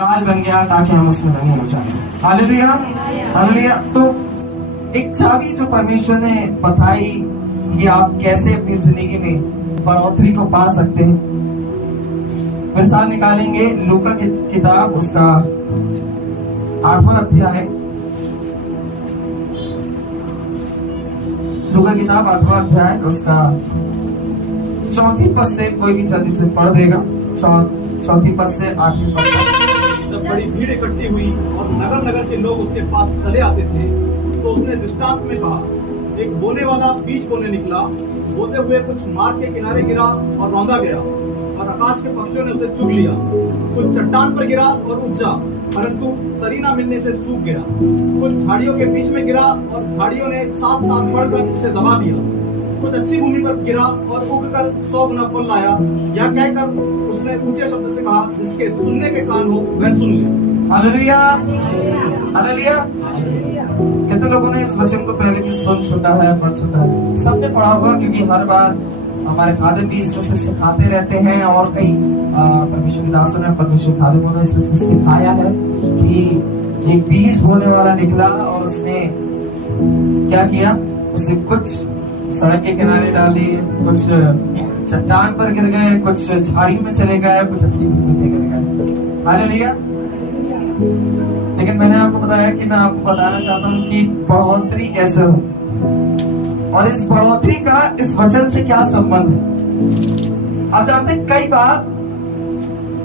काल बन गया ताकि हम उसमें नहीं हो जाए। Hallelujah, hallelujah. तो एक चाबी जो परमेश्वर ने बताई कि आप कैसे अपनी जिंदगी में बढ़ोतरी को पा सकते हैं, मिसाल निकालेंगे लूका की किताब उसका 8वां अध्याय। लूका किताब 8वां अध्याय उसका 4 पद से कोई भी जल्दी से पढ़ देगा। 4 पद से 8वें पद तक। जब बड़ी भीड़ इकट्ठी हुई और नगर नगर के लोग उसके पास चले आते थे, तो उसने दृष्टांत में कहा, एक बोने वाला बीज बोने निकला, बोते हुए कुछ मार्ग के किनारे गिरा और रौंदा गया, और आकाश के पक्षियों ने उसे चुग लिया। कुछ चट्टान पर गिरा और उपजा, परंतु तरी न मिलने से सूख गया। कुछ झाड़ियों के बीच में गिरा और झाड़ियों ने साथ साथ बढ़कर उसे दबा दिया। कुछ अच्छी भूमि पर गिरा और उगकर 100 गुना फल लाया। यह कहकर उसने ऊंचे शब्द से कहा, जिसके सुनने के कान हो वह सुन ले। Hallelujah, hallelujah. कितने लोगों ने इस वचन को पहले भी सुन चुका है, पढ़ चुका है? सबने पढ़ा होगा, क्योंकि हर बार हमारे खादिम भी इसमें से सिखाते रहते हैं, और कई परमेश्वर के दासों ने, परमेश्वर खादिमों ने इसमें से सिखाया है कि एक बीज बोने वाला निकला और उसने क्या किया, उसने कुछ सड़क के किनारे डाली, कुछ चट्टान पर गिर गए, कुछ झाड़ी में चले गए, कुछ अच्छी भूमि पे गिर गए। हालेलुया। लेकिन मैंने आपको बताया कि मैं आपको बताना चाहता हूँ कि बढ़ोतरी कैसे हो, और इस बढ़ोतरी का इस वचन से क्या संबंध है। आप जानते हैं, कई बार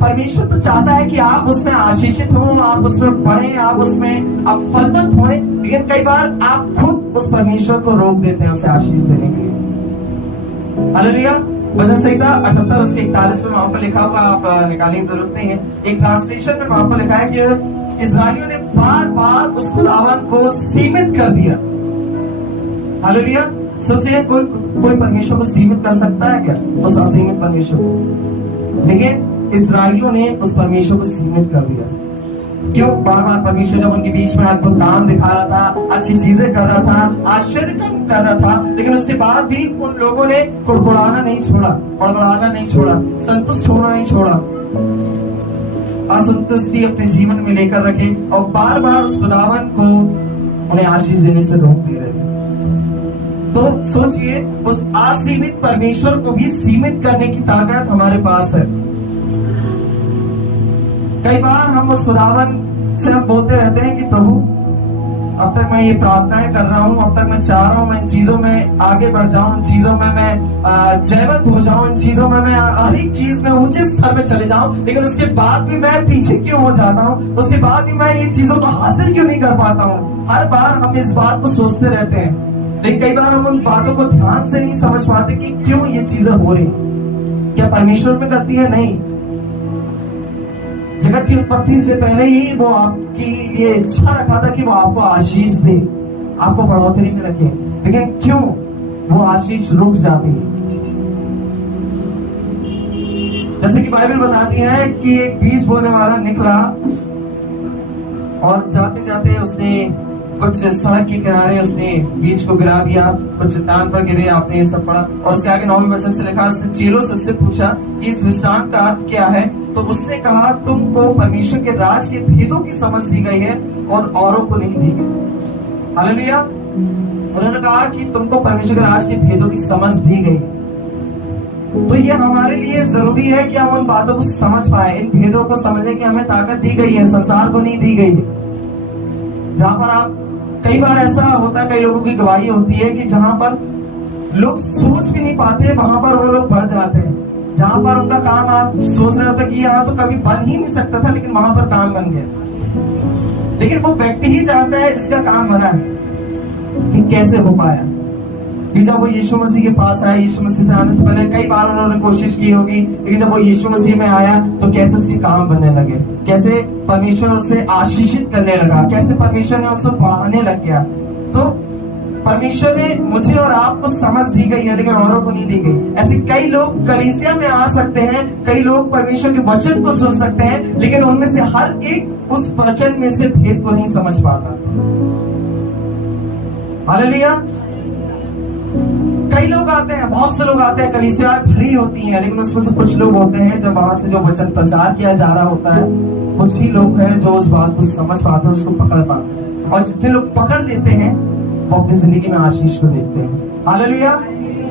परमेश्वर तो चाहता है कि आप उसमें आशीषित हो, आप उसमें बढ़े, आप उसमें आप फलवंत होए, लेकिन कई बार आप खुद उस परमेश्वर को रोक देते हैं उसे आशीष देने के लिए। हालेलुया। भजन संहिता 78 उसके 41 में वहां पर लिखा हुआ, आप निकालने की जरूरत नहीं है। एक ट्रांसलेशन में वहां पर लिखा है कि इस्राएलियों ने बार बार उस खुदावन को सीमित कर दिया। हालेलुया। सोचिए, कोई परमेश्वर को सीमित कर सकता है क्या? उस असीमित परमेश्वर को। लेकिन इस्राएलियों ने उस परमेश्वर को सीमित कर दिया। क्यों? बार बार परमेश्वर जब उनके बीच में अद्भुत काम दिखा रहा था, अच्छी चीजें कर रहा था, आश्चर्य काम कर रहा था, लेकिन उसके बाद भी उन लोगों ने कुड़कुड़ाना नहीं छोड़ा, बड़बड़ाना नहीं छोड़ा, संतुष्ट होना नहीं छोड़ा, असंतुष्टि अपने जीवन में लेकर रखे, और बार बार उस खुदावन को उन्हें आशीष देने से रोक दे रहे थे। तो सोचिए, उस असीमित परमेश्वर को भी सीमित करने की ताकत हमारे पास है। कई बार हम उस खुदावन से हम बोलते रहते हैं कि प्रभु, अब तक मैं ये प्रार्थनाएं कर रहा हूँ, अब तक मैं चाह रहा हूँ मैं इन चीजों में आगे बढ़ जाऊं, इन चीजों में मैं जयवंत हो जाऊं, इन चीजों में मैं हर एक चीज में ऊंचे स्तर पे चले जाऊं, लेकिन उसके बाद भी मैं पीछे क्यों हो जाता हूँ? उसके बाद भी मैं ये चीजों को हासिल क्यों नहीं कर पाता हूँ? हर बार हम इस बात को सोचते रहते हैं, लेकिन कई बार हम उन बातों को ध्यान से नहीं समझ पाते कि क्यों ये चीजें हो रही। क्या परमेश्वर में गलती है? नहीं। जगत की उत्पत्ति से पहले ही वो आपके लिए इच्छा रखा था कि वो आपको आशीष दे, आपको बढ़ोतरी में रखे, लेकिन क्यों वो आशीष रुक जाती है? जैसे कि बाइबल बताती है कि एक बीज बोने वाला निकला और जाते जाते उसने कुछ सड़क के किनारे उसने बीज को गिरा दिया, कुछ चट्टान पर गिरे, आपने ये सब पढ़ा। और उसके आगे 9वें वचन से लिखा, उसने चेलों से उससे पूछा कि इस दृष्टांत का अर्थ क्या है? तो उसने कहा, तुमको परमेश्वर के राज के भेदों की समझ दी गई है और औरों को नहीं दी गई। हालेलुया। उन्होंने कहा कि तुमको परमेश्वर के राज के भेदों की समझ दी गई। तो ये हमारे लिए जरूरी है कि हम उन बातों को समझ पाए, इन भेदों को समझने की हमें ताकत दी गई है, संसार को नहीं दी गई है। जहां पर आप, कई बार ऐसा होता है, कई लोगों की गवाही होती है कि जहां पर लोग सोच भी नहीं पाते, वहां पर वो लोग बढ़ जाते हैं। जहां पर उनका काम आप सोच रहे होते कि यहाँ तो कभी बन ही नहीं सकता था, लेकिन वहां पर काम बन गया। लेकिन वो व्यक्ति ही जानता है जिसका काम बना है कि कैसे हो पाया। कि जब वो यीशु मसीह के पास आया, यीशु मसीह से आने से पहले कई बार उन्होंने कोशिश की होगी, लेकिन जब वो यीशु मसीह में आया तो कैसे उसके काम बनने लगे, कैसे परमेश्वर उसे आशीषित करने लगा, कैसे परमेश्वर ने उसे बढ़ाने लग गया। तो परमेश्वर ने मुझे और आपको समझ दी गई है, लेकिन औरों को नहीं दी गई। ऐसे कई लोग कलीसिया में आ सकते हैं, कई लोग परमेश्वर के वचन को सुन सकते हैं, लेकिन उनमें से हर एक उस वचन में से भेद को नहीं समझ पाता। हालेलुया। कई लोग आते हैं, बहुत से लोग आते हैं, कलीसिया भरी होती है, लेकिन उसमें से कुछ लोग होते हैं जब वहां से जो वचन प्रचार किया जा रहा होता है कुछ ही लोग हैं जो उस बात को समझ पाते हैं, उसको पकड़ पाते हैं, और जितने लोग पकड़ लेते हैं वो अपनी जिंदगी में आशीष को देखते हैं। हालेलुया।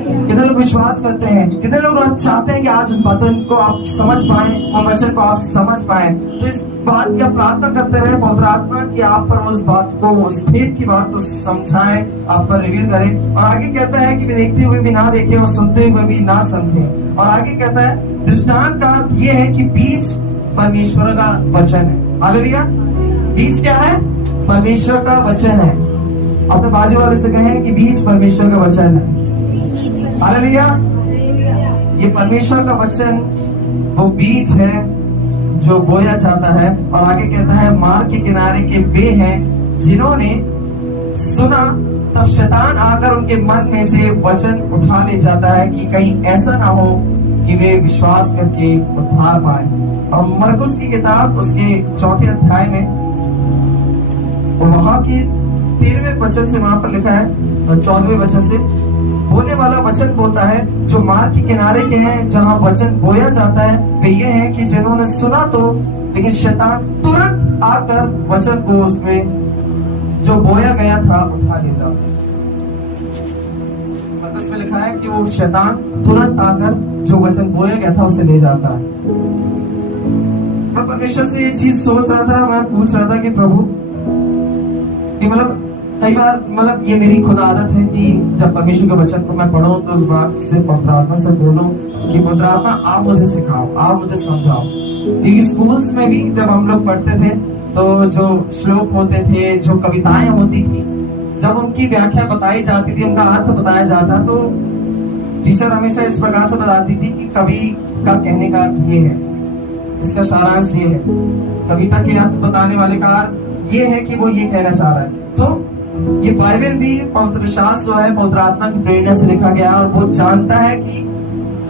कितने लोग विश्वास करते हैं, कितने लोग चाहते हैं कि आज उस वचन को आप समझ पाए, उन वचन को आप समझ पाए। तो इस बात की आप प्रार्थना करते रहे पवित्र आत्मा कि आप पर उस बात को, उस भेद की बात को समझाए, आप पर रिवील करे। और आगे कहता है कि देखते हुए भी ना देखे और सुनते हुए भी ना समझे। और आगे कहता है दृष्टांत का अर्थ ये है कि बीज परमेश्वर का वचन है। हालेलुया। बीज क्या है? परमेश्वर का वचन है। अपने बाजू वाले से कहें कि बीज परमेश्वर का वचन है। हालेलुया। ये परमेश्वर का वचन वो बीज है जो बोया जाता है। और आगे कहता है मार्ग के किनारे के वे हैं जिन्होंने सुना, तब शैतान आकर उनके मन में से वचन उठा ले जाता है कि कहीं ऐसा ना हो कि वे विश्वास करके उद्धार पाए। और मरकुस की किताब उसके 4 अध्याय में वहां की 13वें वचन से वहां पर लिखा है, और 14वें वचन से, बोने वाला वचन बोलता है जो मार्ग के किनारे के हैं जहां वचन बोया जाता है, वे ये हैं कि जिन्होंने सुना तो, लेकिन शैतान तुरंत आकर वचन को उसमें जो बोया गया था उठा ले जाता है। मतलब उसमें लिखा है कि वो शैतान तुरंत आकर जो वचन बोया गया था उसे ले जाता है। मैं परमेश्वर से ये चीज सोच रहा था, मैं पूछ रहा था कि प्रभु, कि मतलब कई बार मतलब ये मेरी खुद आदत है कि जब परमेश्वर के वचन को मैं पढ़ूं तो उस बात से पवित्र आत्मा से बोलूं कि पवित्र आत्मा आप मुझे सिखाओ, आप मुझे समझाओ। क्योंकि स्कूल्स में भी जब हम लोग पढ़ते थे तो जो श्लोक होते थे, जो कविताएं होती थी, जब उनकी व्याख्या बताई जाती थी, उनका अर्थ बताया जाता, तो टीचर हमेशा इस प्रकार से बताती थी कि कवि का कहने का अर्थ ये है, इसका सारांश ये है, कविता के अर्थ बताने वाले का अर्थ ये है कि वो ये कहना चाह रहा है। तो ये बाइबल भी पवित्र शास्त्र जो है पवित्र आत्मा की प्रेरणा से लिखा गया है, और वो जानता है कि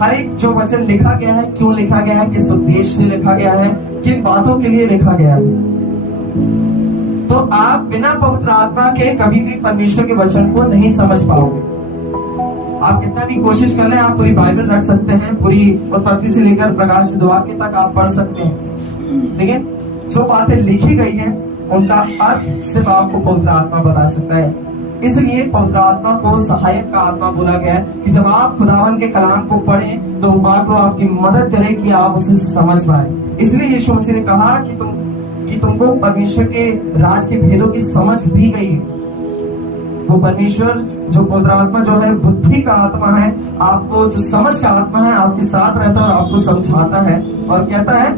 हर एक जो वचन लिखा गया है क्यों लिखा गया है, किस उद्देश्य से लिखा गया है, किन बातों के लिए लिखा गया है। तो आप बिना पवित्र आत्मा के कभी भी परमेश्वर के वचन को नहीं समझ पाओगे। आप कितना भी कोशिश कर लें, आप पूरी बाइबल रख सकते हैं, पूरी उत्पत्ति से लेकर प्रकाश द्वाक्य तक आप पढ़ सकते हैं, लेकिन जो बातें लिखी गई है उनका अर्थ सिर्फ आपको पवित्र आत्मा बता सकता है। इसलिए पवित्र आत्मा को सहायक का आत्मा बोला गया है कि जब आप खुदावन के कलाम को पढ़ें तो बात को आपकी मदद करे कि आप उसे समझ पाए। इसलिए यीशु मसीह ने कहा कि तुमको परमेश्वर के राज के भेदों की समझ दी गई है। वो परमेश्वर जो पवित्र आत्मा जो है बुद्धि का आत्मा है, आपको जो समझ का आत्मा है, आपके साथ रहता है और आपको समझाता है। और कहता है,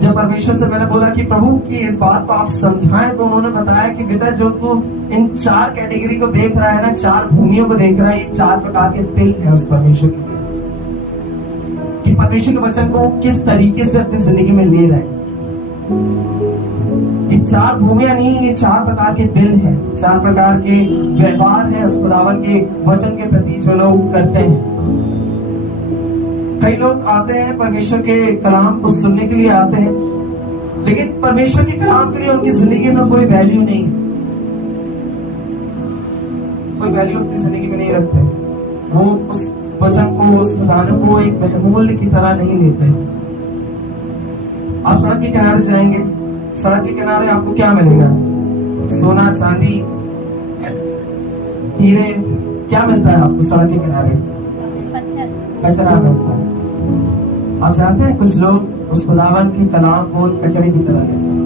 जब परमेश्वर से मैंने बोला कि प्रभु की इस बात को आप समझाएं, तो उन्होंने बताया कि बेटा जो तू इन 4 कैटेगरी को देख रहा है ना, 4 भूमियों को देख रहा है, ये 4 प्रकार के दिल है उस परमेश्वर के, कि परमेश्वर के वचन को किस तरीके से अपनी जिंदगी में ले रहे हैं। ये 4 भूमियां नहीं, ये 4 प्रकार के दिल हैं, 4 प्रकार के व्यवहार हैं उस खुदावन के वचन के प्रति जो लोग करते हैं। कई लोग आते हैं परमेश्वर के कलाम को सुनने के लिए आते हैं, लेकिन परमेश्वर के कलाम के लिए उनकी जिंदगी में कोई वैल्यू नहीं है, कोई वैल्यू अपनी जिंदगी में नहीं रखते। वो उस वचन को, उस खजाने को एक बहुमूल्य की तरह नहीं लेते। आप सड़क के किनारे जाएंगे, सड़क के किनारे आपको क्या मिलेगा? सोना, चांदी, हीरे, क्या मिलता है आपको सड़क के किनारे? कचरा मिलता है। आप जानते हैं कुछ लोग उस खुदावन के कलाम को कचरे की तरह लेते हैं,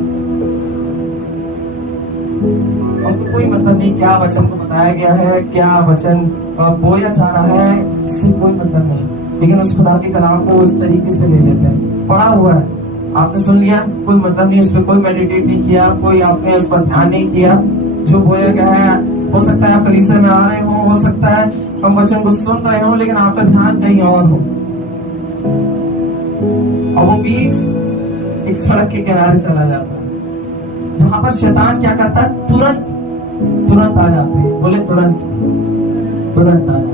उनको कोई मतलब नहीं क्या वचन को बताया गया है, क्या वचन बोया जा रहा है, इससे कोई मतलब नहीं। लेकिन उस खुदा के कलाम को उस तरीके से ले लेते हैं, पढ़ा हुआ है, आपने सुन लिया, कोई मतलब नहीं, उस पर कोई मेडिटेट नहीं किया, कोई आपने उस पर ध्यान नहीं किया। जो बोया गया है, हो सकता है आप कलीसिया में आ रहे हो सकता है हम वचन को सुन रहे हो, लेकिन आपका ध्यान कहीं और हो, और वो बीज एक सड़क के किनारे चला जाता है, जहां पर शैतान क्या करता है? तुरंत आ जाते हैं। बोले तुरंत आ जाता है।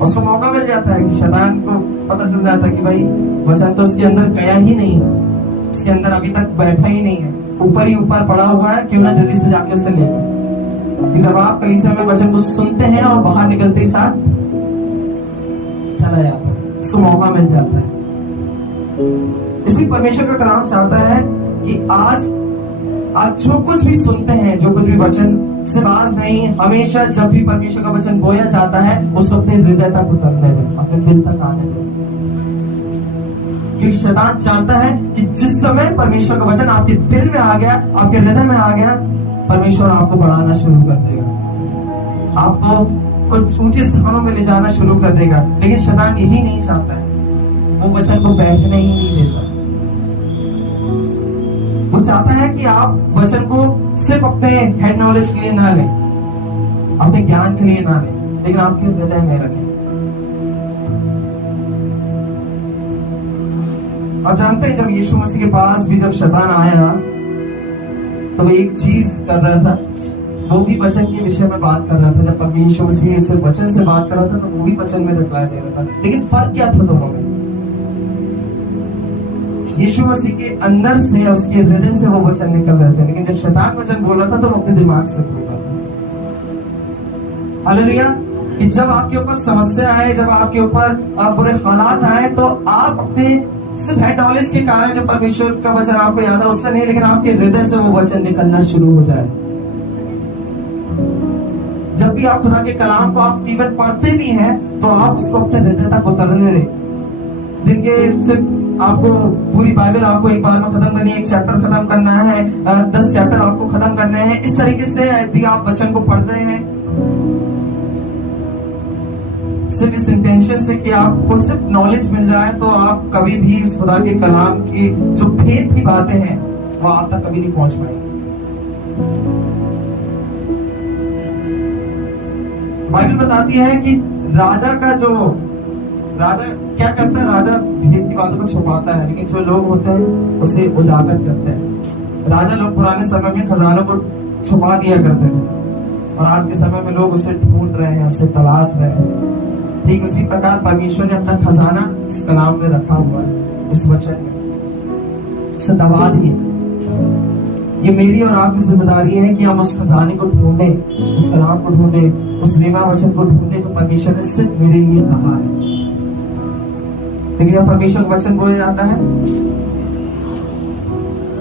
उसको मौका मिल जाता है कि शैतान को पता चल जाता है कि भाई वचन तो उसके अंदर गया ही नहीं, इसके अंदर अभी तक बैठा ही नहीं है, ऊपर ही ऊपर पड़ा हुआ है, क्यों ना जल्दी से जाके उसे ले। जब आप कलीसिया में वचन को सुनते हैं और बाहर निकलते ही साथ चला जाता है, उसको मौका मिल जाता है। इसलिए परमेश्वर का कलाम चाहता है कि आज आप जो कुछ भी सुनते हैं, जो कुछ भी वचन सिर्फ आज नहीं, हमेशा जब भी परमेश्वर का वचन बोया जाता है उसको अपने हृदय तक उतरने दें, अपने दिल तक आने दें। क्योंकि शैतान जानता है कि जिस समय परमेश्वर का वचन आपके दिल में आ गया, आपके हृदय में आ गया, परमेश्वर आपको बढ़ाना शुरू कर देगा, आपको कुछ ऊंचे स्थानों में ले जाना शुरू कर देगा। लेकिन शैतान यही नहीं चाहता है, वो वचन को बैठने ही नहीं देता। वो चाहता है कि आप वचन को सिर्फ अपने हेड नॉलेज के लिए ना लें, अपने ज्ञान के लिए ना लें, लेकिन आपके हृदय में रखें। और जानते हैं, जब यीशु मसीह के पास भी जब शैतान आया तो वो एक चीज कर रहा था, वो भी वचन के विषय में बात कर रहा था। जब यीशु मसीह सिर्फ वचन से बात कर रहा था तो वो भी वचन में रिप्लाई दे रहा था। लेकिन फर्क क्या था दोनों में? यीशु मसीह के अंदर से, उसके हृदय से वो वचन निकल रहे थे, लेकिन जब शैतान वचन बोल रहा था तो वो अपने दिमाग से बोल रहा था। हालेलुया। कि जब आपके ऊपर समस्या आए, जब आपके ऊपर बुरे हालात आए, तो आप अपने सिर्फ हेड नॉलेज के कारण जो परमेश्वर का वचन आपको याद है उससे नहीं, लेकिन आपके हृदय से वो वचन निकलना शुरू हो जाए। जब भी आप खुदा के कलाम को आप इवन पढ़ते भी हैं तो आप उसको अपने हृदय तक उतरने दें। दिन के सिर्फ आपको पूरी बाइबल आपको एक बार में खत्म करनी है, एक चैप्टर खत्म करना है, 10 चैप्टर आपको खत्म करने हैं। इस तरीके से यदि आप वचन को पढ़ते हैं सिर्फ इस इंटेंशन से कि आपको सिर्फ नॉलेज मिल जाए, तो आप कभी भी उस खुदा के कलाम की जो भेद की बातें हैं वो आप तक कभी नहीं पहुंच पाएंगे। बाइबल बताती है कि राजा क्या करता है? राजा भेद की बातों को छुपाता है, लेकिन जो लोग होते हैं उसे उजागर करते हैं। राजा लोग पुराने समय में खजानों को छुपा दिया करते थे, और आज के समय में लोग उसे ढूंढ रहे हैं, उसे तलाश रहे हैं। ठीक उसी प्रकार परमेश्वर ने अपना खजाना इस कलाम में रखा हुआ है, इस वचन में। उसे दबा दिए। ये मेरी और आपकी जिम्मेदारी है कि हम उस खजाने को ढूंढे, उस कलाम को ढूंढे, उस रीमा वचन को ढूंढे जो परमेश्वर ने सिर्फ मेरे लिए कहा है। लेकिन जब परमेश्वर का वचन बोला जाता है,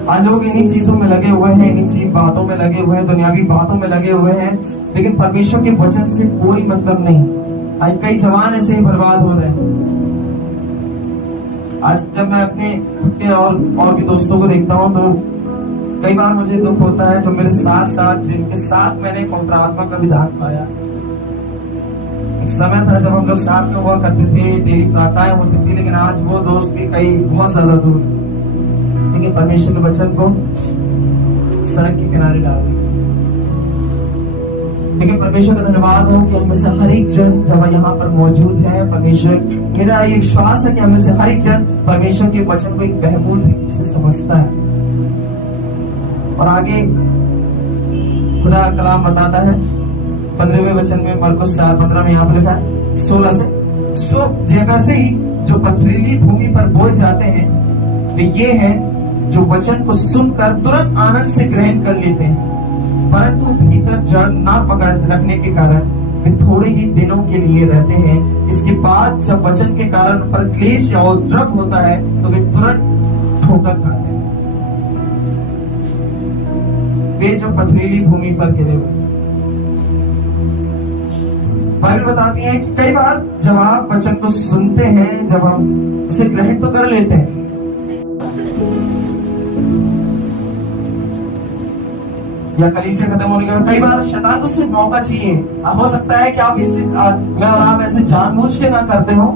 आज लोग इन्हीं चीजों में लगे हुए हैं, इन्हीं चीज बातों में लगे हुए हैं, दुनियावी बातों में लगे हुए हैं, लेकिन परमेश्वर के वचन से कोई मतलब नहीं। आज कई जवान ऐसे ही बर्बाद हो रहे हैं। आज जब मैं अपने खुद के और भी दोस्तों को देखता हूँ तो कई बार मुझे दुख होता है, जो मेरे साथ जिनके साथ मैंने पवित्र आत्मा का विधान पाया। एक समय था जब हम लोग साथ में हुआ करते थे, डेली प्रार्थनाएं होती थी, लेकिन आज वो दोस्त भी कई बहुत ज्यादा दूर, लेकिन परमेश्वर के वचन को सड़क के किनारे डाल दिया। लेकिन परमेश्वर का धन्यवाद हो कि हमें से हर एक जन जब यहाँ पर मौजूद है, परमेश्वर, मेरा ये विश्वास है कि हमें से हर एक जन परमेश्वर के वचन को एक बहुमूल रीति से समझता है। और आगे खुदा का कलाम बताता है 15वें वचन में, मरकुस 4:15 में यहाँ पर लिखा है 16 से, सो जगह से ही जो पथरीली भूमि पर बोए जाते हैं वे ये हैं जो वचन को सुनकर तुरंत आनंद से ग्रहण कर लेते हैं, परंतु भीतर जड़ ना पकड़ रखने के कारण वे थोड़े ही दिनों के लिए रहते हैं। इसके बाद जब वचन के कारण पर क्लेश या उपद्रव होता है तो वे तुरंत ठोकर खाते हैं। वे जो पथरीली भूमि पर गिरे हुए, बाइबल बताती है कि कई बार जब आप वचन को सुनते हैं, जब हम उसे ग्रहण तो कर लेते हैं, या कलीसिया खत्म होने के बाद कई बार शैतान को सिर्फ मौका चाहिए। हो सकता है कि आप इसे मैं और आप ऐसे जानबूझ के ना करते हो,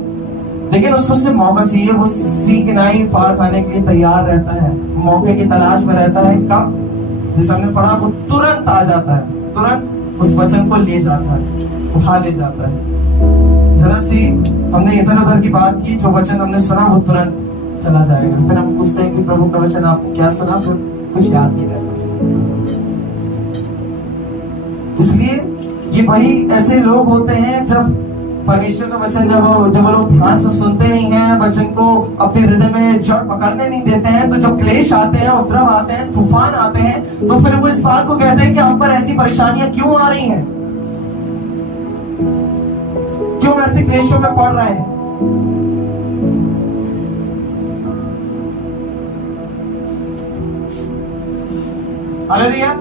लेकिन उसको सिर्फ मौका चाहिए। वो सीख नहीं फाड़ खाने के लिए तैयार रहता है, मौके की तलाश में रहता है। कब? जिस हमने पढ़ा वो तुरंत आ जाता है, तुरंत उस वचन को ले जाता है, उठा ले जाता है। जरा सी हमने इधर उधर की बात की, जो वचन हमने सुना वो तुरंत चला जाएगा। फिर हम पूछते हैं कि प्रभु का वचन आपको क्या सुना, फिर कुछ याद नहीं रहता। इसलिए ये वही ऐसे लोग होते हैं जब परमेश्वर का वचन जब वो लोग ध्यान से सुनते नहीं हैं, वचन को अपने हृदय में जड़ पकड़ने नहीं देते हैं, तो जब क्लेश आते हैं, उपद्रव आते हैं, तूफान आते हैं, तो फिर वो इस बात को कहते हैं कि हम पर ऐसी परेशानियां क्यों आ रही हैं, क्यों ऐसे क्लेशों में पड़ रहे हैं। हालेलुया।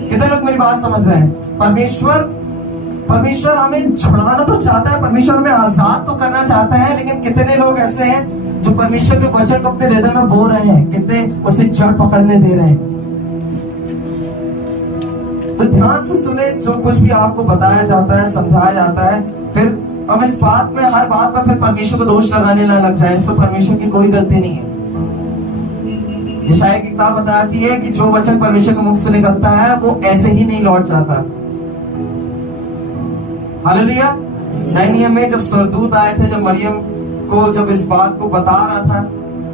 कितने लोग मेरी बात समझ रहे हैं? परमेश्वर हमें छुड़ाना तो चाहता है, परमेश्वर हमें आजाद तो करना चाहता है, लेकिन कितने लोग ऐसे हैं जो परमेश्वर के वचन को अपने हृदय में बो रहे हैं, कितने उसे जड़ पकड़ने दे रहे हैं। तो ध्यान से सुने जो कुछ भी आपको बताया जाता है, समझाया जाता है, फिर हम इस बात में, हर बात पर फिर परमेश्वर को दोष लगाने ना लग जाए। इस पर परमेश्वर की कोई गलती नहीं है। यशायाह की किताब बताती है कि जो वचन परमेश्वर के मुख से निकलता है वो ऐसे ही नहीं लौट जाता। हालेलुया। नए नियम में जब स्वर्गदूत आए थे, जब मरियम को जब इस बात को बता रहा था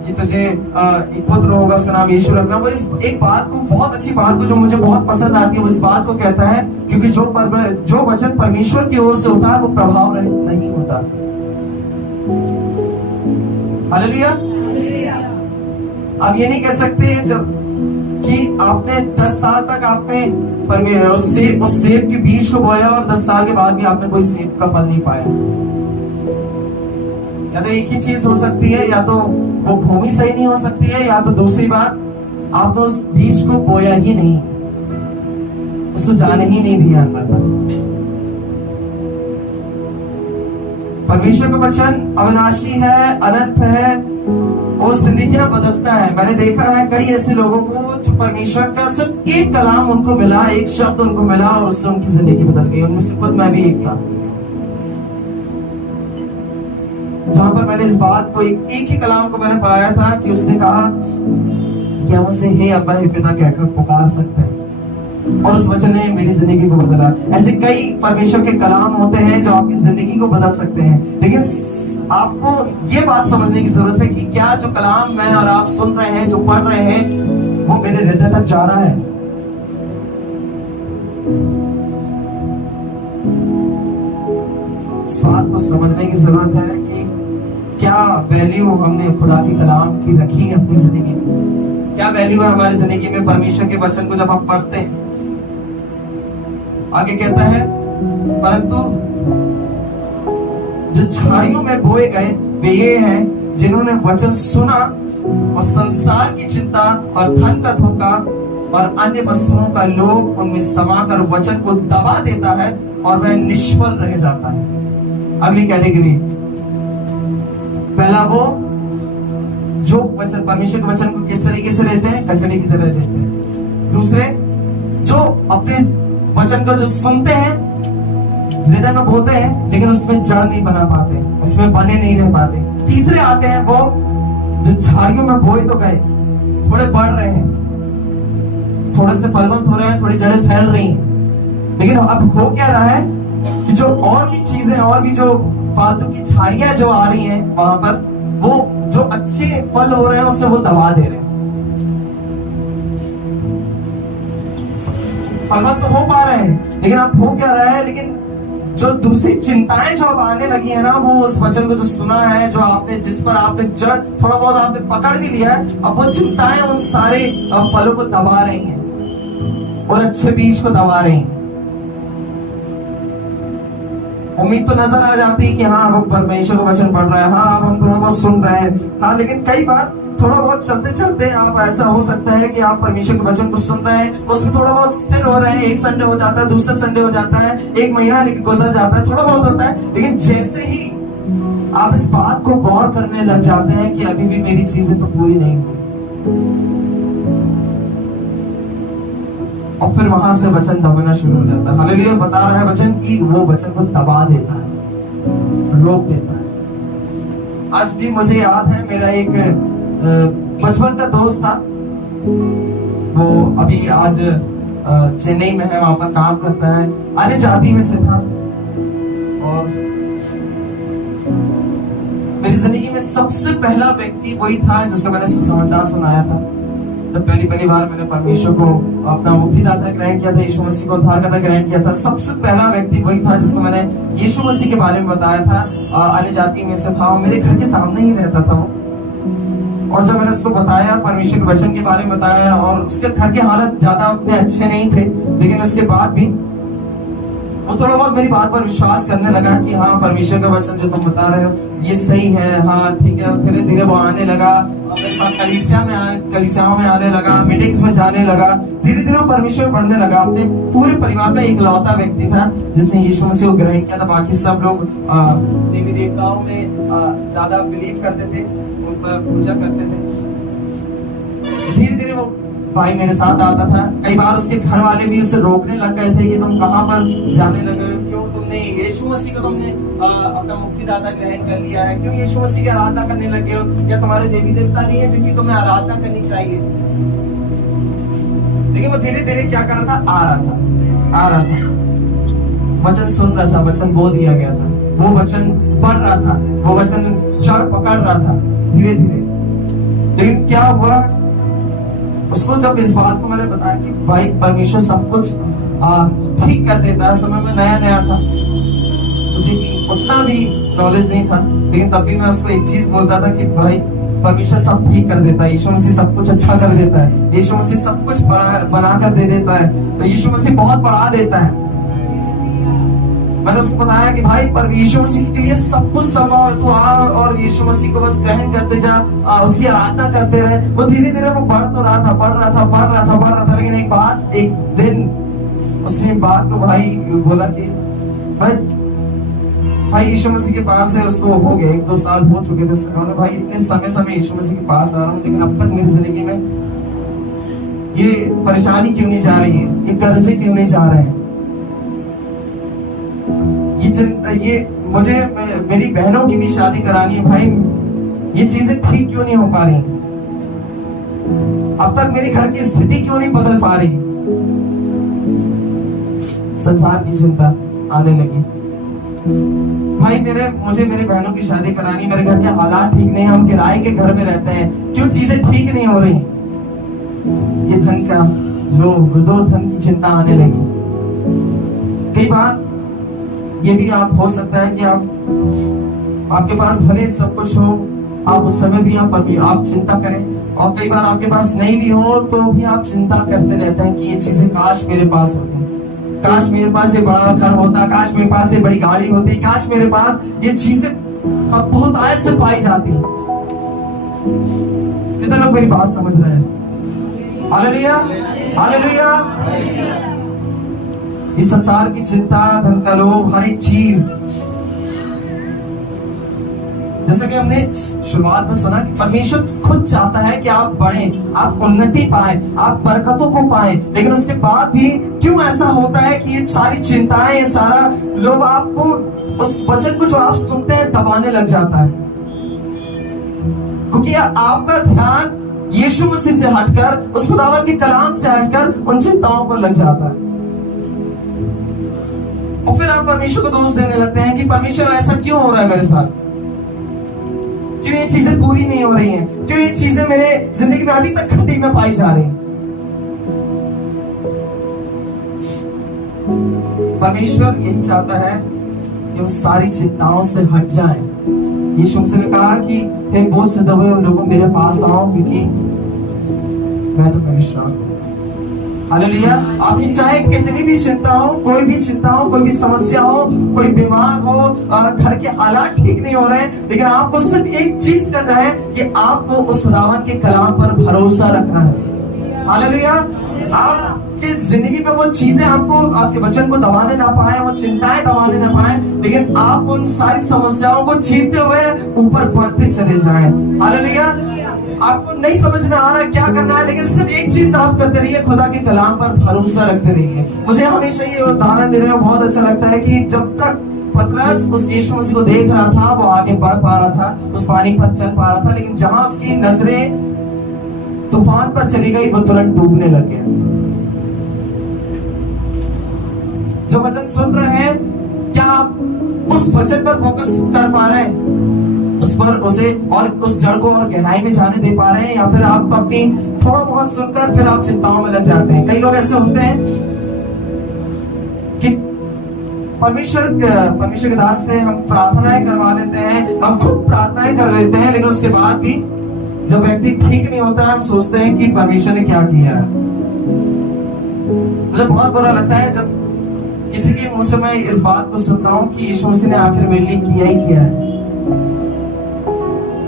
कि तुझे एक पुत्र होगा, उसका नाम यीशु रखना, वो इस एक बात को, बहुत अच्छी बात को जो मुझे बहुत पसंद आती है, वो इस बात को कहता है क्योंकि जो वचन परमेश्वर की ओर से होता है वो प्रभाव रहित नहीं होता। हालेलुया। आप ये नहीं कह सकते जब कि आपने 10 साल तक आपने उस सेब के बीज को बोया और 10 साल के बाद भी आपने कोई सेब का फल नहीं पाया। या तो एक ही चीज हो सकती है, या तो वो भूमि सही नहीं हो सकती है, या तो दूसरी बात आपने उस बीज को बोया ही नहीं, उसको जाने ही नहीं दिया अंदर तक। परमेश्वर का वचन अविनाशी है, अनंत है, वो जिंदगियां बदलता है। मैंने देखा है कई ऐसे लोगों को जो परमेश्वर का सिर्फ एक कलाम उनको मिला, एक शब्द उनको मिला और उससे उनकी जिंदगी बदल गई। उनमें से खुद मैं भी एक था, जहां पर मैंने इस बात को, एक ही कलाम को मैंने पाया था कि उसने कहा कि हम उसे हे अब्बा हे पिता कहकर पुकार सकते हैं, और उस वचन ने मेरी जिंदगी को बदला। ऐसे कई परमेश्वर के कलाम होते हैं जो आपकी जिंदगी को बदल सकते हैं, लेकिन आपको ये बात समझने की जरूरत है कि क्या जो कलाम मैं और आप सुन रहे हैं, जो पढ़ रहे हैं, वो मेरे हृदय तक जा रहा है। इस बात को समझने की जरूरत है कि क्या वैल्यू हमने खुदा के कलाम की रखी है अपनी जिंदगी में, क्या वैल्यू है हमारी जिंदगी में परमेश्वर के वचन को जब हम पढ़ते हैं। आगे कहता है, परंतु जो झाड़ियों में बोए गए वे ये हैं जिन्होंने वचन सुना और संसार की चिंता और धन का धोखा और अन्य वस्तुओं का लोभ उनमें समाकर वचन को दबा देता है और वह निष्फल रह जाता है। अगली कैटेगरी, पहला वो जो वचन, परमेश्वर के वचन को किस तरीके से लेते हैं, कचड़े की तरह लेते हैं। दूसरे, जो अपने वचन को जो सुनते हैं, हृदय में बोलते हैं, लेकिन उसमें जड़ नहीं बना पाते, उसमें बने नहीं रह पाते। तीसरे आते हैं वो जो झाड़ियों में बोए तो गए, थोड़े बढ़ रहे हैं, थोड़े से फलवंत हो रहे हैं, थोड़ी जड़ें फैल रही हैं, लेकिन अब हो क्या रहा है कि जो और भी चीजें, और भी जो फालतू की झाड़ियां जो आ रही हैं वहां पर, वो जो अच्छे फल हो रहे हैं उससे वो दबा दे रहे हैं। फलवंत तो हो पा रहे हैं, लेकिन अब हो क्या रहा है, लेकिन जो दूसरी चिंताएं जो अब आने लगी है ना, वो उस वचन को जो सुना है, जो आपने, जिस पर आपने जड़ थोड़ा बहुत आपने पकड़ भी लिया है, अब वो चिंताएं उन सारे फलों को दबा रही हैं और अच्छे बीज को दबा रही हैं। उम्मीद तो नजर आ जाती है कि हाँ वो परमेश्वर का वचन पढ़ रहा है, हाँ अब हम थोड़ा बहुत सुन रहे हैं, हाँ, लेकिन कई बार थोड़ा बहुत चलते चलते आप, ऐसा हो सकता है कि आप परमेश्वर के वचन को सुन रहे हैं, उसमें थोड़ा बहुत स्थिर हो रहे हैं, एक संडे हो जाता है, दूसरा संडे हो जाता है, एक महीना गुजर जाता है, थोड़ा बहुत होता है, लेकिन जैसे ही आप इस बात को गौर करने लग जाते हैं कि अभी भी मेरी चीजें तो पूरी नहीं हुई, और फिर वहां से वचन दबाना शुरू हो जाता है। हालेलुया। बता रहा है वचन कि वो वचन को दबा देता है, रोक देता है। आज भी मुझे याद है, मेरा एक बचपन का दोस्त था, वो अभी आज चेन्नई में है, वहां पर काम करता है, अन्य जाति में से था, और मेरी जिंदगी में सबसे पहला व्यक्ति वही था जिसका मैंने सुसमाचार सुनाया था। जब पहली बार मैंने परमेश्वर को अपना मुक्तिदाता ग्रहण किया था, यीशु मसीह को उद्धारकर्ता ग्रहण किया था, सबसे पहला व्यक्ति वही था जिसको मैंने यीशु मसीह के बारे में बताया था। अन्य जाति में से था, मेरे घर के सामने ही रहता था वो, और जब मैंने उसको बताया, परमेश्वर के वचन के बारे में बताया, और उसके घर के हालत ज्यादा उतने अच्छे नहीं थे, लेकिन उसके बाद भी वो थोड़ा बहुत मेरी बात पर विश्वास करने लगा कि हाँ परमेश्वर का वचन जो तुम बता रहे हो ये सही है, हाँ ठीक है। धीरे धीरे वो आने लगा और मेरे साथ कलीसियाओं में आने लगा, मीटिंग्स में जाने लगा। धीरे धीरे वो परमेश्वर बढ़ने लगा। अपने पूरे परिवार में इकलौता व्यक्ति था जिसने यीशु मसीह को ग्रहण किया था। बाकी सब लोग देवी देवताओं में ज्यादा बिलीव करते थे, उन पर पूजा करते थे। धीरे धीरे वो भाई मेरे साथ आता था। कई बार उसके घर वाले भी उसे रोकने लग गए थे कि तुम कहाँ पर जाने लगे हो, क्यों तुमने यीशु मसीह को तुमने अपना मुक्तिदाता ग्रहण कर लिया है, क्यों यीशु मसीह की आराधना करने लगे हो, क्या तुम्हारे देवी देवता नहीं है जिनकी तुम्हें आराधना करनी चाहिए। लेकिन वो धीरे धीरे क्या कर रहा था, आ रहा था, वचन सुन रहा था, वचन बो दिया गया था, वो वचन बढ़ रहा था, वो वचन जड़ पकड़ रहा था धीरे धीरे। लेकिन क्या हुआ, उसको जब इस बात को मैंने बताया कि भाई परमेश्वर सब कुछ ठीक कर देता है। समय में नया नया था, मुझे उतना भी नॉलेज नहीं था, लेकिन तब भी मैं उसको एक चीज बोलता था कि भाई परमेश्वर सब ठीक कर देता है, यीशु मसीह सब कुछ अच्छा कर देता है, यीशु मसीह सब कुछ बना कर दे देता है, तो यीशु मसीह बहुत बढ़ा देता है। मैंने उसको बताया कि भाई पर यीशु मसीह के लिए सब कुछ संभव है, तो आ और यीशु मसीह को बस ग्रहण करते जा, उसकी आराधना करते रहे। वो धीरे धीरे वो बढ़ तो रहा था, बढ़ रहा था। लेकिन एक दिन उसने बात को भाई बोला कि भाई यीशु मसीह के पास है, उसको हो गया 1-2 साल हो चुके थे। उन्होंने भाई इतने समय यीशु मसीह के पास आ रहा हूँ, लेकिन अब तक मेरी जिंदगी में ये परेशानी क्यों नहीं जा रही है, ये कर्जे क्यों नहीं जा रहे हैं, ये मुझे मेरी बहनों की भी शादी करानी है, भाई ये चीजें ठीक क्यों नहीं हो पा रही, अब तक मेरी घर की स्थिति क्यों नहीं बदल पा रही। संसार की चिंता आने लगी। भाई मुझे मेरी बहनों की शादी करानी, मेरे घर के हालात ठीक नहीं, हम किराए के घर में रहते हैं, क्यों चीजें ठीक नहीं हो रही। ये धन का लोभ, धन की चिंता आने लगी। कई बार ये भी आप हो सकता है कि आपके पास भले सब कुछ हो, आप उस समय भी आप चिंता करें, और कई बार आपके पास नहीं भी हो तो भी आप चिंता करते रहते हैं कि ये चीजें काश मेरे पास होती, काश मेरे पास ये बड़ा घर होता, काश मेरे पास ये बड़ी गाड़ी होती, काश मेरे पास ये चीजें बहुत आयत से पाई जाती। कितने लोग मेरी बात समझ रहे हैं? Hallelujah, hallelujah. इस संसार की चिंता, धन का लोभ, हर एक चीज, जैसा कि हमने शुरुआत में सुना कि परमेश्वर खुद चाहता है कि आप बढ़ें, आप उन्नति पाएं, आप बरकतों को पाएं, लेकिन उसके बाद भी क्यों ऐसा होता है कि ये सारी चिंताएं, ये सारा लोभ आपको उस वचन को जो आप सुनते हैं दबाने लग जाता है, क्योंकि आपका ध्यान यीशु मसीह से हटकर, उस खुदावंद के कलाम से हटकर उन चिंताओं पर लग जाता है। और फिर आप परमेश्वर को दोष देने लगते हैं कि परमेश्वर ऐसा क्यों हो रहा है मेरे साथ, क्यों ये चीजें पूरी नहीं हो रही हैं, क्यों ये चीजें मेरे जिंदगी में अभी तक खट्टी में पाई जा रही हैं। परमेश्वर यही चाहता है कि उन सारी चिंताओं से हट जाए। यीशु मसीह ने कहा कि हे बोझ से दबे हुए लोगों मेरे पास आओ, क्योंकि मैं तुम्हें विश्राम दूंगा। हालेलुया। आपकी चाहे कितनी भी चिंता हो, कोई भी चिंता हो, कोई भी समस्या हो, कोई बीमार हो, घर के हालात ठीक नहीं हो रहे, लेकिन आपको सिर्फ एक चीज करना है कि आपको उस खुदावन के कलाम पर भरोसा रखना है। हालेलुया। आपकी जिंदगी में वो चीजें आपको, आपके वचन को दबाने ना पाए, वो चिंताएं दबाने ना पाए, लेकिन आप उन सारी समस्याओं को चीरते हुए ऊपर बढ़ते चले जाएं। हालेलुया। आपको नहीं समझ में आ रहा क्या करना है, लेकिन सिर्फ एक चीज आप करते रहिए, खुदा के कलाम पर भरोसा रखते रहिए। मुझे हमेशा ये उदाहरण देने में बहुत अच्छा लगता है कि जब तक पतरस उस यीशु मसीह को देख रहा था, वो आगे बढ़ पा रहा था, उस पानी पर चल पा रहा था, लेकिन जहां उसकी नजरें तूफान पर चली गई, वो तुरंत डूबने लग गया। जो वचन सुन रहे हैं, क्या आप उस वचन पर फोकस कर पा रहे हैं, उस पर उसे और उस जड़ को और गहराई में जाने दे पा रहे हैं, या फिर आप अपनी थोड़ा बहुत सुनकर फिर आप चिंताओं में लग जाते हैं। कई लोग ऐसे होते हैं कि परमेश्वर के दास से हम प्रार्थनाएं करवा लेते हैं, हम खुद प्रार्थनाएं कर लेते हैं, लेकिन उसके बाद भी जब व्यक्ति ठीक नहीं होता है, हम सोचते हैं कि परमेश्वर ने क्या किया है। मुझे बहुत बुरा लगता है जब किसी के मुंह से मैं इस बात को सुनता हूँ कि यीशु मसीह ने आखिर मेरे लिए किया ही किया है।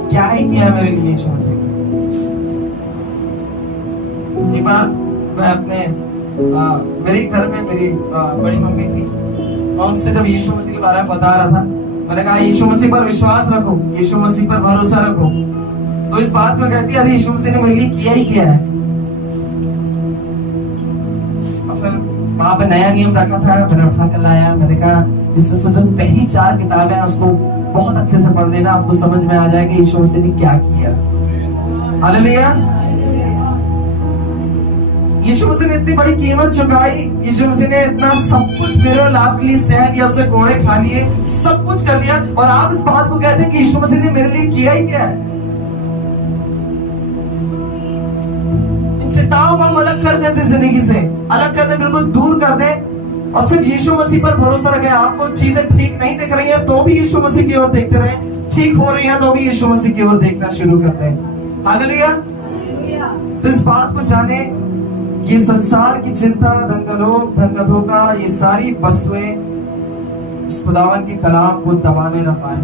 क्या ही किया है मेरे लिए यीशु मसीह ने। एक बार मैं अपने मेरे घर में मेरी बड़ी मम्मी थी, मैं उनसे जब यीशु मसीह के बारे में बता रहा था, मैंने कहा यीशु मसीह पर विश्वास रखो, यीशु मसीह पर भरोसा रखो। तो इस बात को कहती है, अरे यीशु मसीह ने मेरे लिए किया ही किया है। और फिर वहां पे नया नियम रखा था, मैंने उठा कर लाया, मैंने कहा इसमें से जो पहली 4 किताबें हैं उसको बहुत अच्छे से पढ़ लेना, आपको समझ में आ जाएगा यीशु मसीह ने क्या किया। हालेलुया। यीशु मसीह ने इतनी बड़ी कीमत चुकाई, यीशु मसीह ने इतना सब कुछ मेरे और आपके लिए सह लिया, उससे घोड़े खा लिए, सब कुछ कर लिया, और आप इस बात को कहते हैं कि यीशु मसीह ने मेरे लिए किया ही क्या है। इन चिंताओं को हम अलग कर देते, जिंदगी से अलग कर दे, बिल्कुल दूर कर दे, और सिर्फ यीशु मसीह पर भरोसा रखें। आपको चीजें ठीक नहीं दिख रही हैं तो भी यीशु मसीह की ओर देखते रहें, ठीक हो रही हैं तो भी यीशु मसीह की ओर देखना शुरू करते हैं। हालेलुया। तो इस बात को जाने, ये संसार की चिंता, धन का लोभ, धन का धोखा, ये सारी वस्तुएं उस खुदावन के कलाम को दबाने न पाए।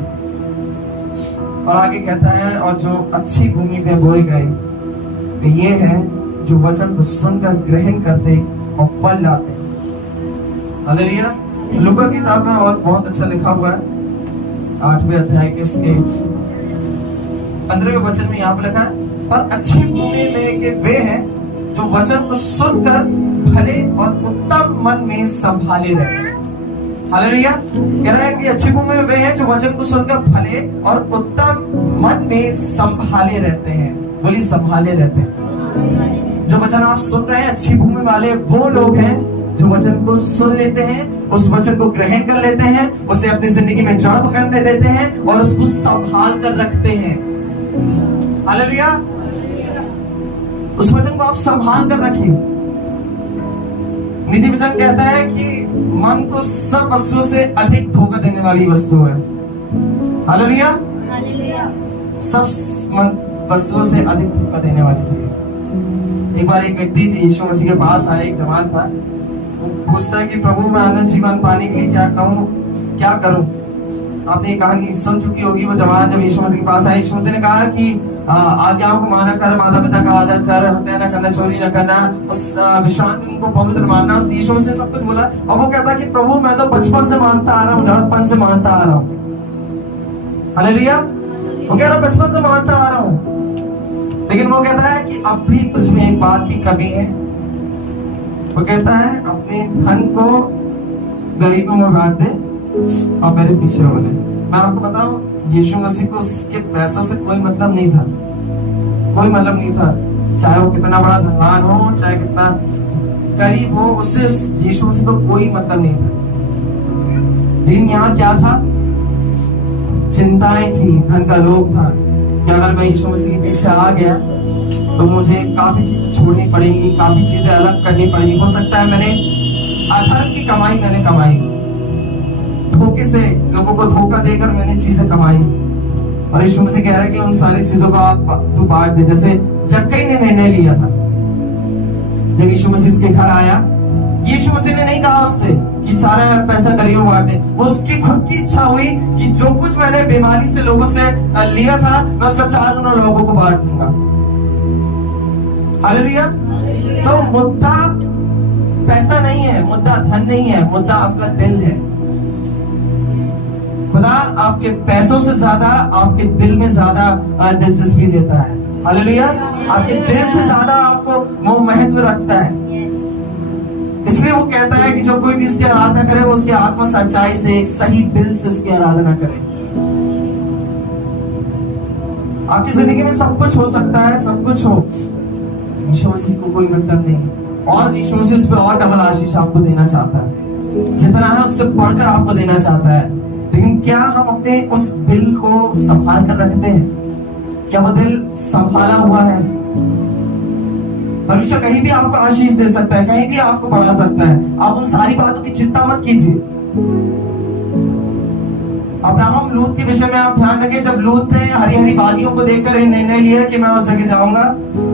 और आगे कहता है, और जो अच्छी भूमि पे बोए गए वे ये है जो वचन को सुनकर ग्रहण करते और फल लाते। हालेलुया। लूका की किताब में और बहुत अच्छा लिखा हुआ है, 8वें अध्याय के इसके 15वें वचन में यहाँ पे लिखा है, पर अच्छी भूमि में के वे हैं जो वचन को सुनकर भले और उत्तम मन में संभाले रहे। हालेलुया। कह रहा है कि अच्छी भूमि में वे हैं जो वचन को सुनकर भले और उत्तम मन में संभाले रहते हैं। बोली संभाले रहते हैं। जो वचन आप सुन रहे हैं, अच्छी भूमि वाले वो लोग हैं जो वचन को सुन लेते हैं, उस वचन को ग्रहण कर लेते हैं, उसे अपनी जिंदगी में जड़ पकड़ने देते हैं और उसको संभाल कर रखते हैं। हालेलुया। उस वचन को आप संभाल कर रखिए। नीति वचन कहता है कि मन तो सब वस्तुओं से अधिक धोखा देने वाली वस्तु है। हालेलुया। सब वस्तुओं से अधिक धोखा देने वाली चीज। एक बार एक व्यक्ति यीशु मसीह के पास आया, एक जवान था, वो पूछता है कि प्रभु मैं अनंत जीवन पाने के लिए क्या करूं। आपने ये कहानी सुन चुकी होगी। वो जवान जब यीशु मसीह के पास आया, यीशु मसीह ने कहा कि आज्ञाओं को माना कर, माता पिता का आदर कर, हत्या न करना, चोरी न करना, विश्रांति दिन को पवित्र मानना। यीशु मसीह सब कुछ बोला, और वो कहता कि प्रभु मैं तो बचपन से मानता आ रहा हूँ, लड़कपन से मानता आ रहा हूँ। हालेलुया। वो कह रहा बचपन से मानता आ रहा हूँ, लेकिन वो कहता है कि अब भी तुझमें एक बात की कमी है। वो कहता है अपने धन को गरीबों में बांट दे और मेरे पीछे हो ले। मैं आपको बताऊं, यीशु मसीह को उसके पैसों से कोई मतलब नहीं था, कोई मतलब नहीं था। चाहे वो कितना बड़ा धनवान हो, चाहे कितना गरीब हो, उससे यीशु मसीह को कोई मतलब नहीं था। लेकिन यहाँ क्या था? चिंताएं थी, धन का लोभ था कि अगर मैं यीशु मसीह के पीछे आ गया तो मुझे काफी चीजें छोड़नी पड़ेंगी, काफी चीजें अलग करनी पड़ेगी। हो सकता है मैंने अधर्म की कमाई मैंने कमाई, धोखे से लोगों को धोखा देकर मैंने चीजें कमाई, और यीशु मसीह कह रहा है कि उन सारी चीजों को आप तू बांट दे। जैसे जक्कई ने निर्णय लिया था, जब यीशु मसीह उसके घर आया, यीशु मसीह ने नहीं कहा उससे कि सारा पैसा गरीबों को बांट दे। वो उसकी खुद की इच्छा हुई कि जो कुछ मैंने बीमारी से लोगों से लिया था मैं उसका 4 गुना लोगों को बांट दूंगा। हालेलुया। तो मुद्दा पैसा नहीं है, मुद्दा धन नहीं है, मुद्दा आपका दिल है। खुदा आपके पैसों से ज्यादा आपके दिल में ज्यादा दिलचस्पी लेता है। हालेलुया। आपके दिल से ज्यादा आपको वो महत्व रखता है। इसलिए वो कहता है कि जो कोई भी उसकी आराधना करे वो उसके आत्मा सच्चाई से, एक सही दिल से उसकी आराधना करे। आपकी जिंदगी में सब कुछ हो सकता है, सब कुछ हो, यीशु मसीह को कोई मतलब नहीं। और यीशु मसीह उस पर और डबल आशीष आपको देना चाहता है, जितना है उससे बढ़कर आपको देना चाहता है। लेकिन क्या हम अपने उस दिल को संभाल कर रखते हैं? क्या वो दिल संभाला हुआ है? परमेश्वर कहीं भी आपको आशीष दे सकता है, कहीं भी आपको बढ़ा सकता है। आप उन सारी बातों की चिंता मत कीजिए। अब्राहम लूत के विषय में आप ध्यान रखें, जब लूत ने हरी हरी वादियों को देखकर ये निर्णय लिया कि मैं उस जगह जाऊंगा,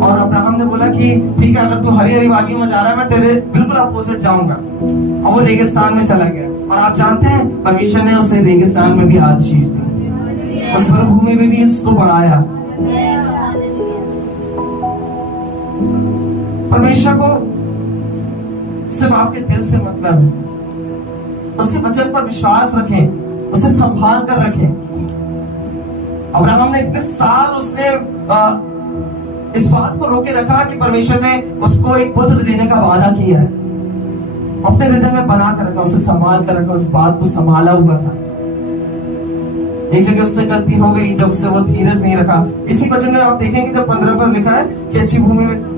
और अब्राहम ने बोला कि ठीक है, अगर तू हरी हरी वादियों में जा रहा है, मैं तेरे बिल्कुल अपोजिट जाऊंगा, और वो रेगिस्तान में चला गया। और आप जानते हैं परमेश्वर ने उसे रेगिस्तान में भी आशीष दी, उस मरुभूमि में भी उसको बढ़ाया। परमेश्वर को सिर्फ आपके दिल से मतलब है, उसके वचन पर विश्वास रखें, उसे संभाल कर रखें। अब्राहम ने इतने साल उसने इस बात को रोके रखा कि परमेश्वर ने उसको एक पुत्र देने का वादा किया है, अपने हृदय में बना कर रखा, उसे संभाल कर रखा, उस बात को संभाला हुआ था। एक जगह उससे गलती हो गई जब उससे वो धीरज नहीं रखा। इसी वचन में आप देखेंगे जब 15 पर लिखा है कि अच्छी भूमि में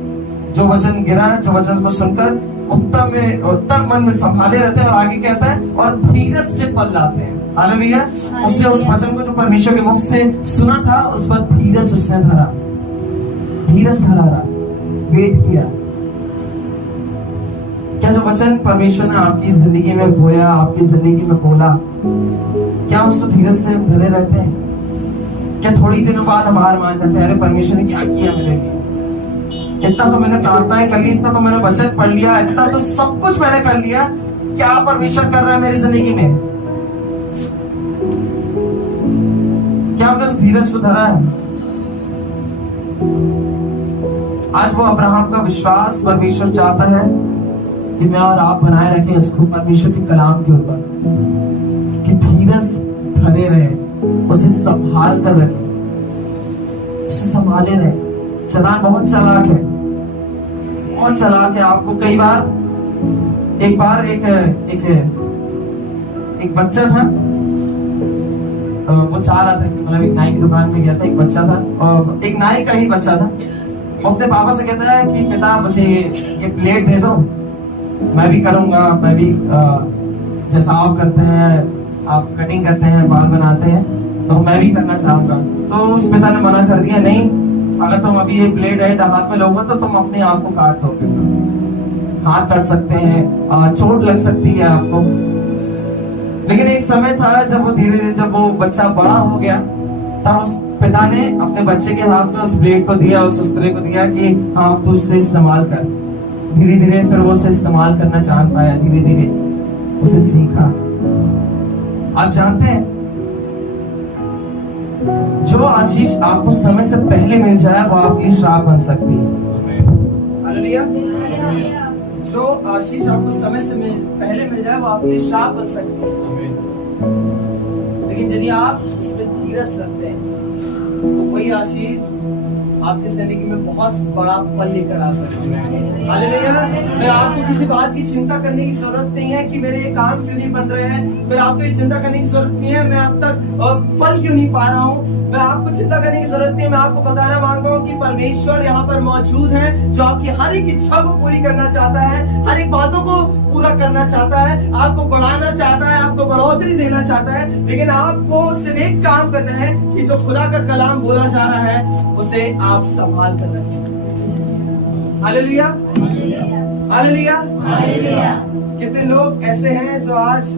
जो वचन गिरा है, जो वचन को सुनकर उत्तम मन में संभाले रहते हैं, और आगे कहता है और धीरज से फल लाते हैं। हालेलुया। उसने उस वचन को जो परमेश्वर के मुख से सुना था, उस पर धीरज उसने धरा, धीरज धरा रहा, वेट किया। क्या जो वचन परमेश्वर ने आपकी जिंदगी में बोया, आपकी जिंदगी में बोला, क्या उसको धीरज से धरे रहते हैं? क्या थोड़ी दिनों बाद हम हार मान जाते हैं, अरे परमेश्वर ने क्या किया मेरे लिए, इतना तो मैंने प्रार्थनाएं कर ली, इतना तो मैंने वचन पढ़ लिया, इतना तो सब कुछ मैंने कर लिया, क्या परमेश्वर कर रहा है मेरी जिंदगी में? क्या हमने उस धीरज को धरा है? आज वो अब्राहम का विश्वास परमेश्वर चाहता है कि मैं और आप बनाए रखें उसको परमेश्वर के कलाम के ऊपर, कि धीरज धरे रहे, उसे संभाल कर रखें, उसे संभाले रहे। शैतान बहुत चालाक है, बहुत चालाक है। आपको कई बार एक बार एक बच्चा था, वो चाह रहा था कि मतलब एक नाई की दुकान में गया था, एक बच्चा था, और एक नाई का ही बच्चा था। वो अपने पापा से कहता है कि पिता मुझे ये प्लेट दे दो, मैं भी करूंगा, मैं भी जैसा आप करते हैं, आप कटिंग करते हैं, बाल बनाते हैं, तो मैं भी करना चाहूंगा। तो उस पिता ने मना कर दिया, नहीं, अगर तुम अभी ये प्लेट हाथ में लोगे तो तुम अपने आप को काट दोगे, हाथ कट सकते हैं, चोट लग सकती है आपको। लेकिन एक समय था जब वो धीरे धीरे, जब वो बच्चा बड़ा हो गया, तब उस पिता ने अपने बच्चे के हाथ में उस प्लेट को दिया, उस उस्तरे को दिया कि हाँ तू इसे इस्तेमाल कर। धीरे धीरे फिर वो उसे इस्तेमाल करना जान पाया, धीरे धीरे उसे सीखा। आप जानते हैं जो आशीष आपको समय से पहले मिल जाए वो आपके श्राप बन सकती है। हालेलुया। जो आशीष आपको समय से पहले मिल जाए वो आपके श्राप बन सकती है। लेकिन यदि आप उसमें धीरज रखते हैं तो वही आशीष आपकी जिंदगी में बहुत बड़ा फल लेकर आ सकती है। हालेलुया। मैं आपको किसी बात की चिंता करने की जरूरत नहीं है कि मेरे ये काम क्यों नहीं बन रहे हैं, फिर आपको ये चिंता करने की जरूरत नहीं है मैं अब तक फल क्यों नहीं पा रहा हूँ, मैं आपको चिंता करने की जरूरत नहीं है। मैं आपको बताना मांगता हूँ कि परमेश्वर यहाँ पर मौजूद है, जो आपकी हर एक इच्छा को पूरी करना चाहता है, हर एक बातों को पूरा करना चाहता है, आपको बढ़ाना चाहता है, आपको बढ़ोतरी देना चाहता है। लेकिन आपको सिर्फ एक काम करना है कि जो खुदा का कलाम बोला जा रहा है उसे आप संभाल कर रखें। Hallelujah, hallelujah, hallelujah. कितने लोग ऐसे हैं जो आज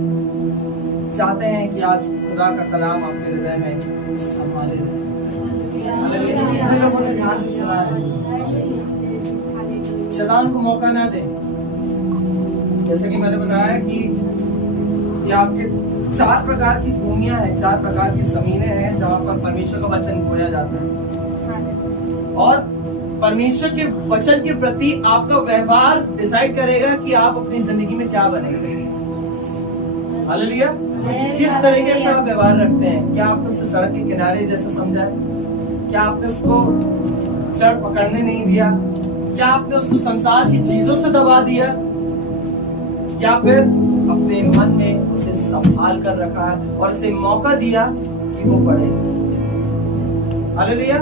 चाहते हैं कि आज खुदा का कलाम आपके हृदय में संभाले रहे। कितने लोगों ने ध्यान से सुना है? शैतान को मौका ना दे। जैसे कि मैंने बताया कि आपके 4 प्रकार की भूमियां हैं, 4 प्रकार की जमीनें हैं जहां पर परमेश्वर का वचन बोया जाता है, और परमेश्वर के वचन के प्रति आपका व्यवहार डिसाइड करेगा कि आप अपनी जिंदगी में क्या बनेंगे। हालेलुया। किस तरीके से आप व्यवहार रखते हैं? क्या आपने उसे सड़क के किनारे जैसे समझा है? क्या आपने उसको चढ़ पकड़ने नहीं दिया? क्या आपने उसको संसार की चीजों से दबा दिया, या फिर अपने मन में उसे संभाल कर रखा है और उसे मौका दिया कि वो बढ़े? हालेलुया।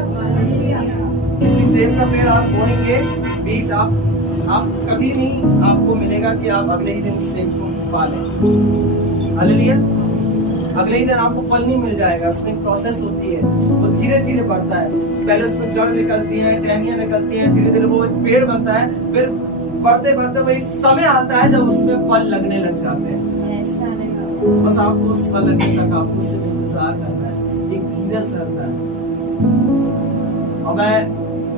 किसी सेब का पेड़ आप बोएंगे, बीज आप कभी नहीं आपको मिलेगा कि आप अगले ही दिन उस सेब को पालें। हालेलुया। अगले ही दिन आपको फल नहीं मिल जाएगा, उसमें एक प्रोसेस होती है, वो धीरे धीरे बढ़ता है। पहले उसमें जड़ निकलती है, टहनियां निकलती हैं, धीरे धीरे वो एक पेड़ बनता है, फिर बढ़ते बढ़ते वो एक समय आता है जब उसमें फल लगने लग जाते हैं। बस आपको उस पल लगने तक आपको सिर्फ इंतजार करना है, एक धीरज रखना है। और मैं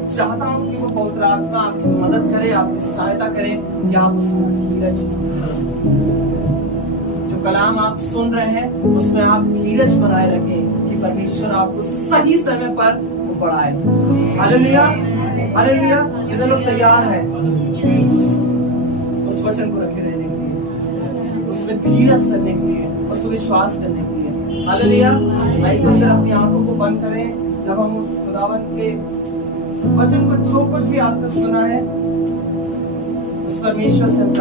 चाहता हूं कि वो पवित्र आत्मा आपकी मदद करे, आपकी सहायता करे कि आप उसमें धीरज, जो कलाम आप सुन रहे हैं उसमें आप धीरज बनाए रखें कि परमेश्वर आपको सही समय पर वो बढ़ाए। Hallelujah, hallelujah. कितने लोग तैयार हैं उस वचन को रखे रहने के लिए, उसमें धीरज करने के लिए, उसमें विश्वास करने के लिए? हालेलुया। भाई को सिर्फ अपनी आंखों को बंद करें जब हम उस खुदावन के वचन को जो कुछ भी आपने सुना है उस परमेश्वर से प्राप्त